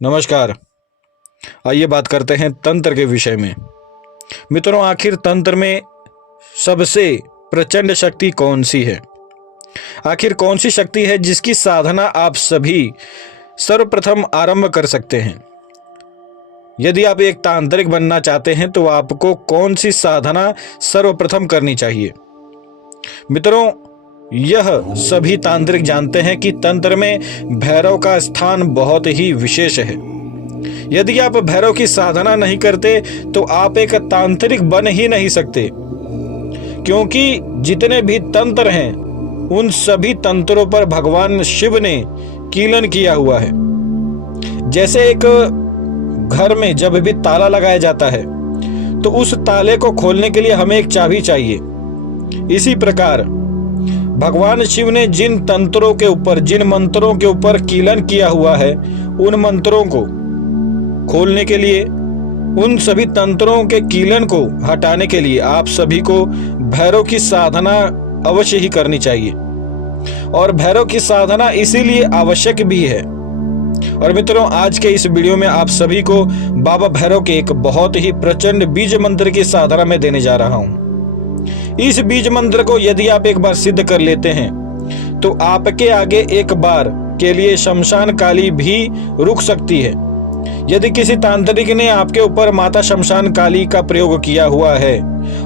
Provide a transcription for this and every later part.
नमस्कार। आइए बात करते हैं तंत्र के विषय में। मित्रों, आखिर तंत्र में सबसे प्रचंड शक्ति कौन सी है? आखिर कौन सी शक्ति है जिसकी साधना आप सभी सर्वप्रथम आरंभ कर सकते हैं? यदि आप एक तांत्रिक बनना चाहते हैं तो आपको कौन सी साधना सर्वप्रथम करनी चाहिए? मित्रों, यह सभी तांत्रिक जानते हैं कि तंत्र में भैरव का स्थान बहुत ही विशेष है। यदि आप भैरव की साधना नहीं करते तो आप एक तांत्रिक बन ही नहीं सकते, क्योंकि जितने भी तंत्र हैं उन सभी तंत्रों पर भगवान शिव ने कीलन किया हुआ है। जैसे एक घर में जब भी ताला लगाया जाता है तो उस ताले को खोलने के लिए हमें एक चाबी चाहिए। इसी प्रकार भगवान शिव ने जिन तंत्रों के ऊपर, जिन मंत्रों के ऊपर कीलन किया हुआ है, उन मंत्रों को खोलने के लिए, उन सभी तंत्रों के कीलन को हटाने के लिए आप सभी को भैरव की साधना अवश्य ही करनी चाहिए। और भैरव की साधना इसीलिए आवश्यक भी है। और मित्रों, आज के इस वीडियो में आप सभी को बाबा भैरव के एक बहुत ही प्रचंड बीज मंत्र की साधना में देने जा रहा हूं। इस बीज मंत्र को यदि आप एक बार सिद्ध कर लेते हैं तो आपके आगे एक बार के लिए शमशान काली भी रुक सकती है। यदि किसी तांत्रिक ने आपके ऊपर माता शमशान काली का प्रयोग किया हुआ है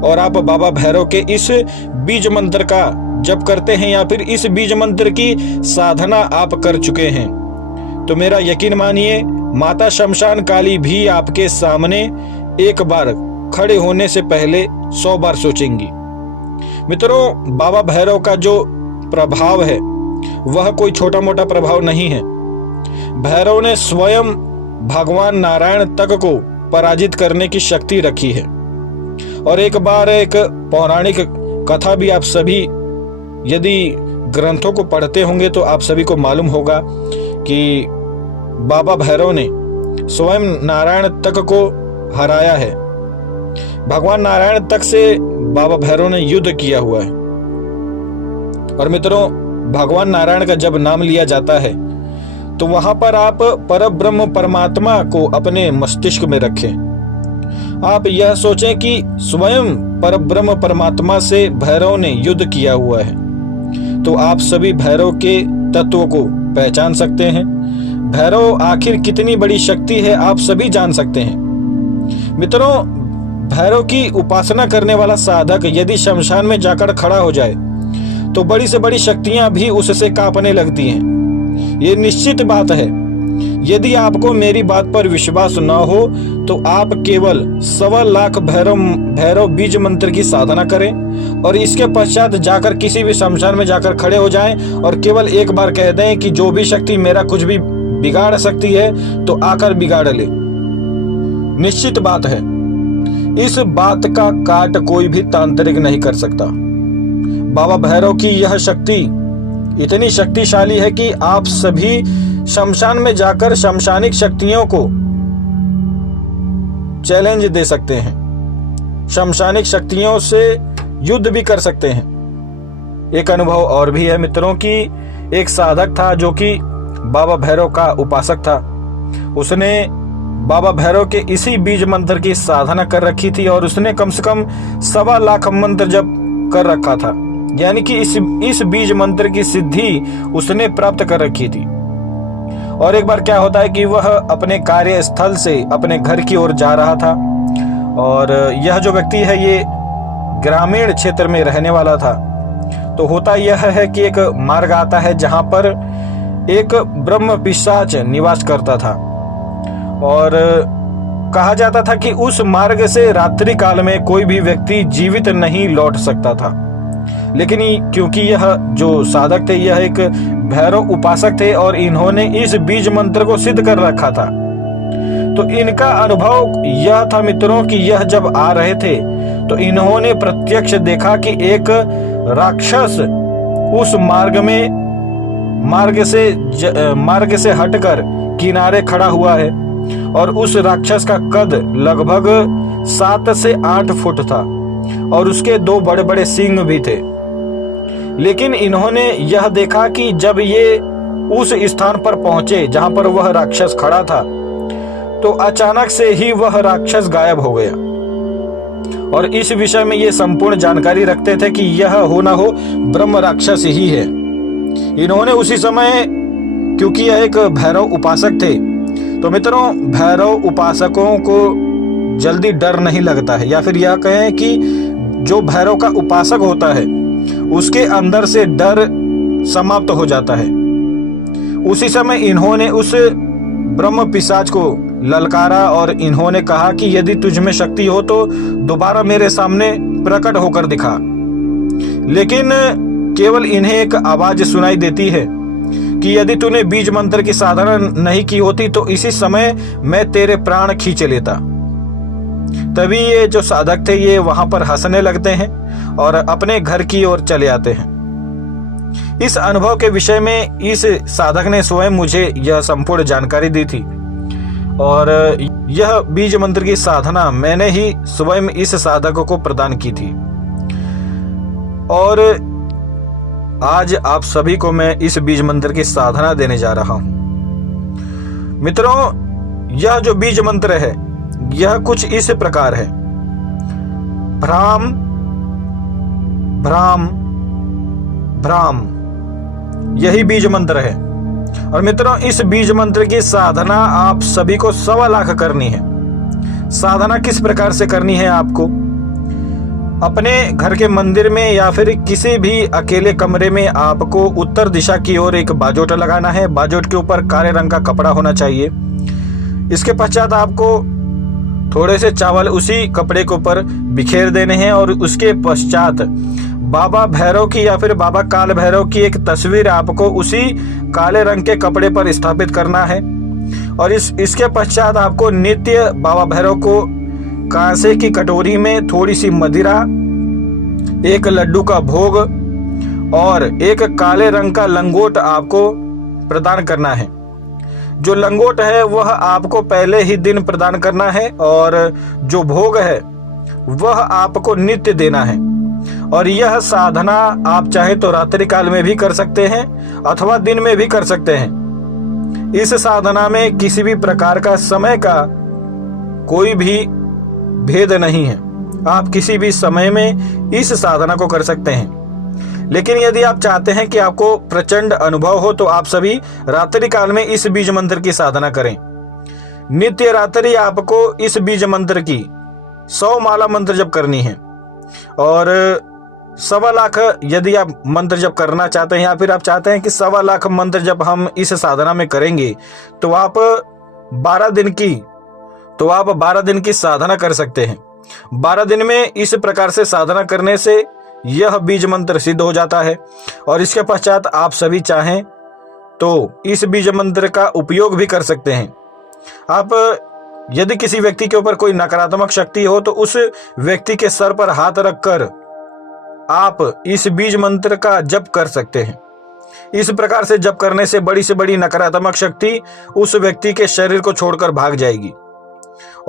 और आप बाबा भैरव के इस बीज मंत्र का जप करते हैं या फिर इस बीज मंत्र की साधना आप कर चुके हैं, तो मेरा यकीन मानिए, माता शमशान काली भी आपके सामने एक बार खड़े होने से पहले 100 बार सोचेंगी। मित्रों, बाबा भैरव का जो प्रभाव है वह कोई छोटा मोटा प्रभाव नहीं है। भैरव ने स्वयं भगवान नारायण तक को पराजित करने की शक्ति रखी है। और एक बार एक पौराणिक कथा भी आप सभी यदि ग्रंथों को पढ़ते होंगे तो आप सभी को मालूम होगा कि बाबा भैरव ने स्वयं नारायण तक को हराया है। भगवान नारायण तक से बाबा भैरव ने युद्ध किया हुआ है। और मित्रों, भगवान नारायण का जब नाम लिया जाता है तो वहां पर आप परब्रह्म परमात्मा को अपने मस्तिष्क में रखें। आप यह सोचें कि स्वयं परब्रह्म परमात्मा से भैरव ने युद्ध किया हुआ है, तो आप सभी भैरव के तत्वों को पहचान सकते हैं। भैरव आखिर कितनी बड़ी शक्ति है आप सभी जान सकते हैं। मित्रों, भैरव की उपासना करने वाला साधक यदि शमशान में जाकर खड़ा हो जाए तो बड़ी से बड़ी शक्तियां भी उससे कांपने लगती हैं। ये निश्चित बात है। यदि आपको मेरी बात पर विश्वास न हो तो आप केवल 1.25 लाख भैरव बीज मंत्र की साधना करें और इसके पश्चात जाकर किसी भी शमशान में जाकर खड़े हो जाएं और केवल एक बार कह दें कि जो भी शक्ति मेरा कुछ भी बिगाड़ सकती है तो आकर बिगाड़ ले। निश्चित बात है, इस बात का काट कोई भी तांत्रिक नहीं कर सकता। बाबा भैरव की यह शक्ति इतनी शक्तिशाली है कि आप सभी शमशान में जाकर शमशानिक शक्तियों को चैलेंज दे सकते हैं, शमशानिक शक्तियों से युद्ध भी कर सकते हैं। एक अनुभव और भी है मित्रों कि एक साधक था जो कि बाबा भैरव का उपासक था। उसने बाबा भैरव के इसी बीज मंत्र की साधना कर रखी थी और उसने कम से कम 1.25 लाख मंत्र जप कर रखा था, यानी कि इस बीज मंत्र की सिद्धि उसने प्राप्त कर रखी थी। और एक बार क्या होता है कि वह अपने कार्यस्थल से अपने घर की ओर जा रहा था और यह जो व्यक्ति है ये ग्रामीण क्षेत्र में रहने वाला था। तो होता यह है कि एक मार्ग आता है जहां पर एक ब्रह्म पिशाच निवास करता था और कहा जाता था कि उस मार्ग से रात्रि काल में कोई भी व्यक्ति जीवित नहीं लौट सकता था। लेकिन क्योंकि यह जो साधक थे यह एक भैरव उपासक थे और इन्होंने इस बीज मंत्र को सिद्ध कर रखा था, तो इनका अनुभव यह था मित्रों कि यह जब आ रहे थे तो इन्होंने प्रत्यक्ष देखा कि एक राक्षस उस मार्ग से हटकर किनारे खड़ा हुआ है और उस राक्षस का कद लगभग 7 से 8 फुट था और उसके 2 बड़े बड़े सींग भी थे। लेकिन इन्होंने यह देखा कि जब ये उस स्थान पर पहुंचे जहां पर वह राक्षस खड़ा था, तो अचानक से ही वह राक्षस गायब हो गया। और इस विषय में ये संपूर्ण जानकारी रखते थे कि यह हो ना हो ब्रह्म राक्षस ही है। इन्होंने उसी समय, क्योंकि यह एक भैरव उपासक थे, तो मित्रों भैरव उपासकों को जल्दी डर नहीं लगता है, या फिर यह कहें कि जो भैरव का उपासक होता है उसके अंदर से डर समाप्त हो जाता है। उसी समय इन्होंने उस ब्रह्म पिशाच को ललकारा और इन्होंने कहा कि यदि तुझ में शक्ति हो तो दोबारा मेरे सामने प्रकट होकर दिखा। लेकिन केवल इन्हें एक आवाज सुनाई देती है कि यदि तूने बीज मंत्र की साधना नहीं की होती तो इसी समय मैं तेरे प्राण खींच लेता। तभी ये जो साधक थे ये वहां पर हंसने लगते हैं और अपने घर की ओर चले आते हैं। इस अनुभव के विषय में इस साधक ने स्वयं मुझे यह संपूर्ण जानकारी दी थी, और यह बीज मंत्र की साधना मैंने ही स्वयं इस साधक को प्रदान की थी। और आज आप सभी को मैं इस बीज मंत्र की साधना देने जा रहा हूं। मित्रों यह जो बीज मंत्र है यह कुछ इस प्रकार है: भ्राम भ्राम भ्राम, यही बीज मंत्र है। और मित्रों इस बीज मंत्र की साधना आप सभी को 1.25 लाख करनी है। साधना किस प्रकार से करनी है? आपको अपने घर के मंदिर में या फिर किसी भी अकेले कमरे में आपको उत्तर दिशा की ओर एक बाजोट लगाना है। बाजोट के ऊपर काले रंग का कपड़ा होना चाहिए। इसके पश्चात आपको थोड़े से चावल उसी कपड़े के ऊपर बिखेर देने हैं और उसके पश्चात बाबा भैरव की या फिर बाबा काल भैरव की एक तस्वीर आपको उसी काले रंग के कपड़े पर स्थापित करना है। और इसके पश्चात आपको नित्य बाबा भैरव को कांसे की कटोरी में थोड़ी सी मदिरा, एक लड्डू का भोग और एक काले रंग का लंगोट आपको प्रदान करना है। जो लंगोट है वह आपको पहले ही दिन प्रदान करना है और जो भोग है वह आपको नित्य देना है। और यह साधना आप चाहे तो रात्रि काल में भी कर सकते हैं अथवा दिन में भी कर सकते हैं। इस साधना में किसी भी प्रकार का समय का कोई भी भेद नहीं है। आप किसी भी समय में इस साधना को कर सकते हैं। लेकिन यदि आप चाहते हैं कि आपको प्रचंड अनुभव हो तो आप सभी रात्रि काल में इस बीज मंत्र की साधना करें। नित्य रात्रि आपको इस बीज मंत्र की 100 माला मंत्र जप करनी है। और 1.25 लाख यदि आप मंत्र जप करना चाहते हैं या फिर आप चाहते हैं कि 1.25 लाख मंत्र जब हम इस साधना में करेंगे तो आप 12 दिन की साधना कर सकते हैं। 12 दिन में इस प्रकार से साधना करने से यह बीज मंत्र सिद्ध हो जाता है। और इसके पश्चात आप सभी चाहें तो इस बीज मंत्र का उपयोग भी कर सकते हैं। आप यदि किसी व्यक्ति के ऊपर कोई नकारात्मक शक्ति हो तो उस व्यक्ति के सर पर हाथ रखकर आप इस बीज मंत्र का जप कर सकते हैं। इस प्रकार से जप करने से बड़ी नकारात्मक शक्ति उस व्यक्ति के शरीर को छोड़कर भाग जाएगी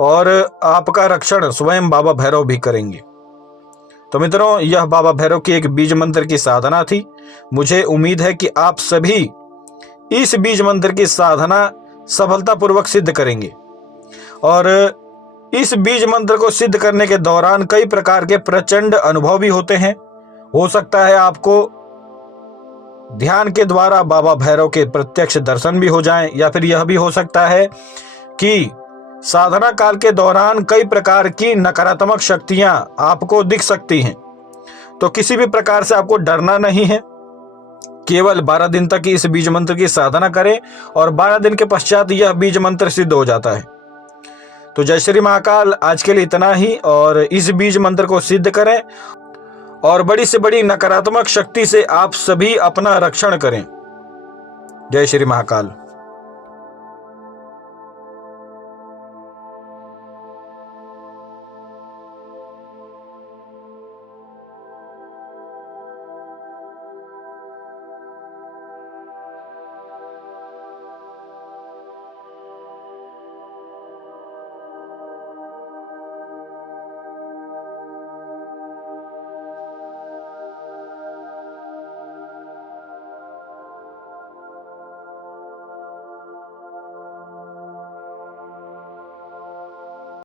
और आपका रक्षण स्वयं बाबा भैरव भी करेंगे। तो मित्रों यह बाबा भैरव की एक बीज मंत्र की साधना थी। मुझे उम्मीद है कि आप सभी इस बीज मंत्र की साधना सफलतापूर्वक सिद्ध करेंगे। और इस बीज मंत्र को सिद्ध करने के दौरान कई प्रकार के प्रचंड अनुभव भी होते हैं। हो सकता है आपको ध्यान के द्वारा बाबा भैरव के प्रत्यक्ष दर्शन भी हो जाएं, या फिर यह भी हो सकता है कि साधना काल के दौरान कई प्रकार की नकारात्मक शक्तियां आपको दिख सकती हैं। तो किसी भी प्रकार से आपको डरना नहीं है। केवल 12 दिन तक इस बीज मंत्र की साधना करें और 12 दिन के पश्चात यह बीज मंत्र सिद्ध हो जाता है। तो जय श्री महाकाल। आज के लिए इतना ही। और इस बीज मंत्र को सिद्ध करें और बड़ी से बड़ी नकारात्मक शक्ति से आप सभी अपना रक्षण करें। जय श्री महाकाल।